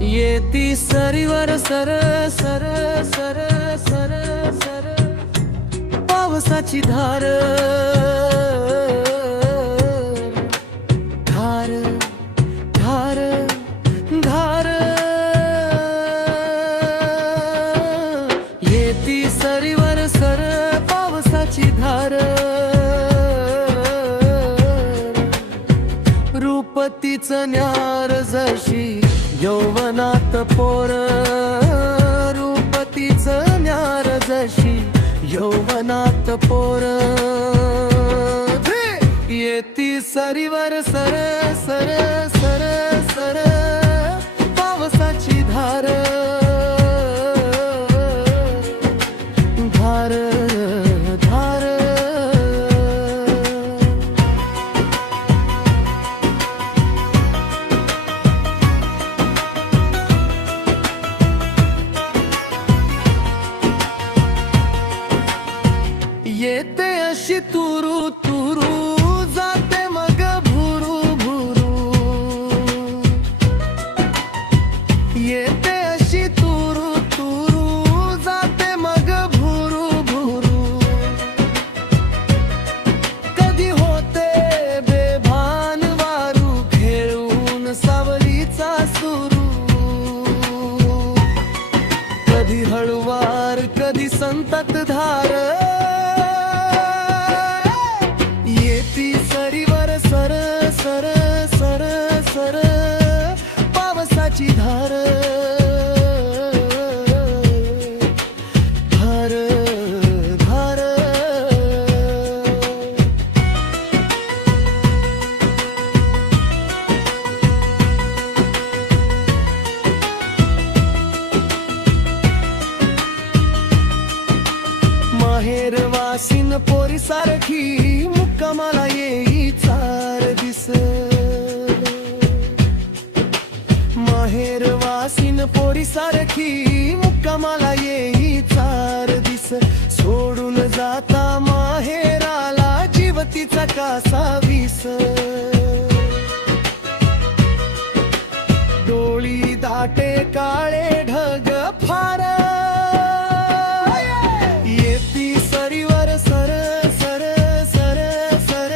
येती सरीवर सर सर सर सर सर पावसाची धार धार धार धार येती सरीवर सर पावसाची धार रूपतीचं न्यार जशी यौवनात पोर रूपतीचं न्यार जशी यौवनात पोर येती सरीवर सर सर सर सर पावसाची धार धार धार येते अशी तुरू तुरू जाते मग भुरू भुरू येते अशी तुरू तुरू जाते मग भुरू भुरू कधी होते बेभान वारू खेळून सावलीचा सुरू कधी हळुवार कधी संतत धार सरीवर सर सर सर सर पावसाची धार धार धार माहेर वासीन पोरी सारखी मुक्कामाला येई चार दिस माहेर वासीन पोरी सारखी मुक्कामाला येई चार दिस सोडून जाता माहेराला जीवतीचा कासा विस डोळी दाटे काळे ढग फार येती सरीवर सर सर सर सर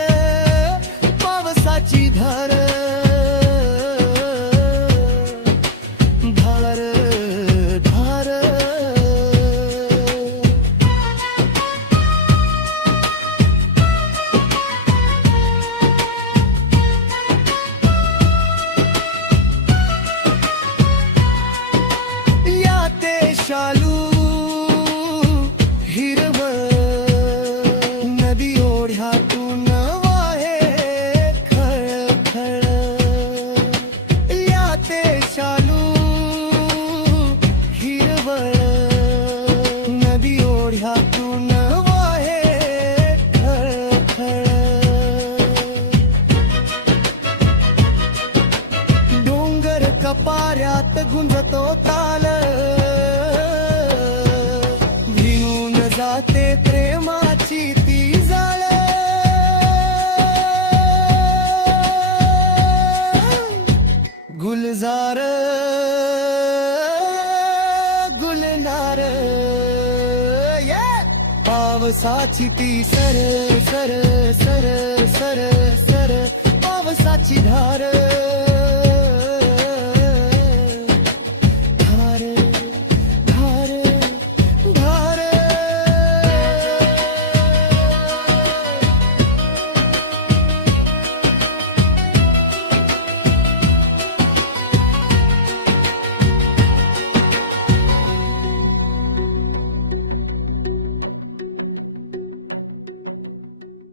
पावसाची धार धार धार या ते शालू कपाऱ्यात गुंजतो ताल भिनून जाते प्रेमाची ती जाळ गुलजार गुलनार पावसाची ती सर सर सर सर सर पावसाची धार